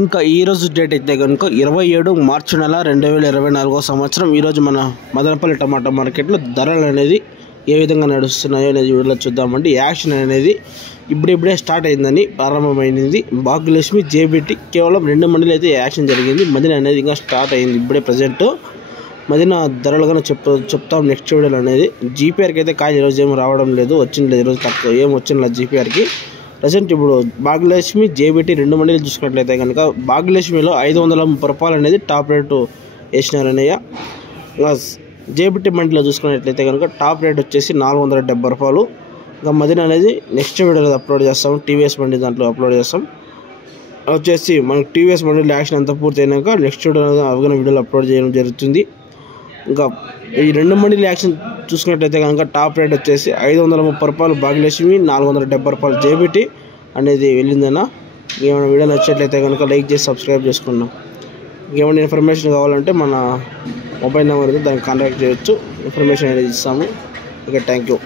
ఇంకా ఈరోజు డేట్ అయితే కనుక 27 మార్చి నెల 2024 సంవత్సరం. ఈరోజు మన మదనపల్లి టమాటా మార్కెట్లో ధరలు అనేది ఏ విధంగా నడుస్తున్నాయో అనేది వీడియోలో చూద్దామండి. యాక్షన్ అనేది ఇప్పుడిప్పుడే స్టార్ట్ అయిందని ప్రారంభమైంది. భాగ్యలక్ష్మి జేబీటీ కేవలం 2 మండీలు అయితే యాక్షన్ జరిగింది. మదిన అనేది ఇంకా స్టార్ట్ అయింది ఇప్పుడే ప్రజెంట్. మదిన ధరలుగానే చెప్తాం నెక్స్ట్ వీడియోలో అనేది. జీపీఆర్కి అయితే కాయ ఈరోజు ఏమి రావడం లేదు, వచ్చింది లేదు ఈరోజు, తక్కువ ఏం వచ్చింది జీపీఆర్కి ప్రజెంట్. ఇప్పుడు భాగ్యలక్ష్మి జేబీటీ 2 మండీలు చూసుకున్నట్లయితే కనుక భాగ్యలక్ష్మిలో 530 రూపాయలు అనేది టాప్ రేటు వేసినారనయ్య. జేబీటీ మండీలో చూసుకున్నట్లయితే కనుక టాప్ రేట్ వచ్చేసి 470 రూపాయలు. ఇంకా మదిన అనేది నెక్స్ట్ వీడియోలో అప్లోడ్ చేస్తాం, టీవీఎస్ మండీ దాంట్లో అప్లోడ్ చేస్తాం. వచ్చేసి మనకు టీవీఎస్ మండీలో యాక్షన్ అంతా పూర్తి అయినాక నెక్స్ట్ వీడియో అవగాహన వీడియోలో అప్లోడ్ చేయడం జరుగుతుంది. ఇంకా ఈ 2 మండీల యాక్షన్ చూసుకున్నట్లయితే కనుక టాప్ రేట్ వచ్చేసి 530 రూపాయలు భాగ్యలక్ష్మి, 470 రూపాయలు జేబీటీ అనేది వెళ్ళిందన్న. ఏమైనా వీడియో నచ్చినట్లయితే కనుక లైక్ చేసి సబ్స్క్రైబ్ చేసుకున్నాం. ఏమైనా ఇన్ఫర్మేషన్ కావాలంటే మన మొబైల్ నెంబర్ అయితే దానికి కాంటాక్ట్ చేయొచ్చు, ఇన్ఫర్మేషన్ అనేది ఇస్తాము. Okay, thank you.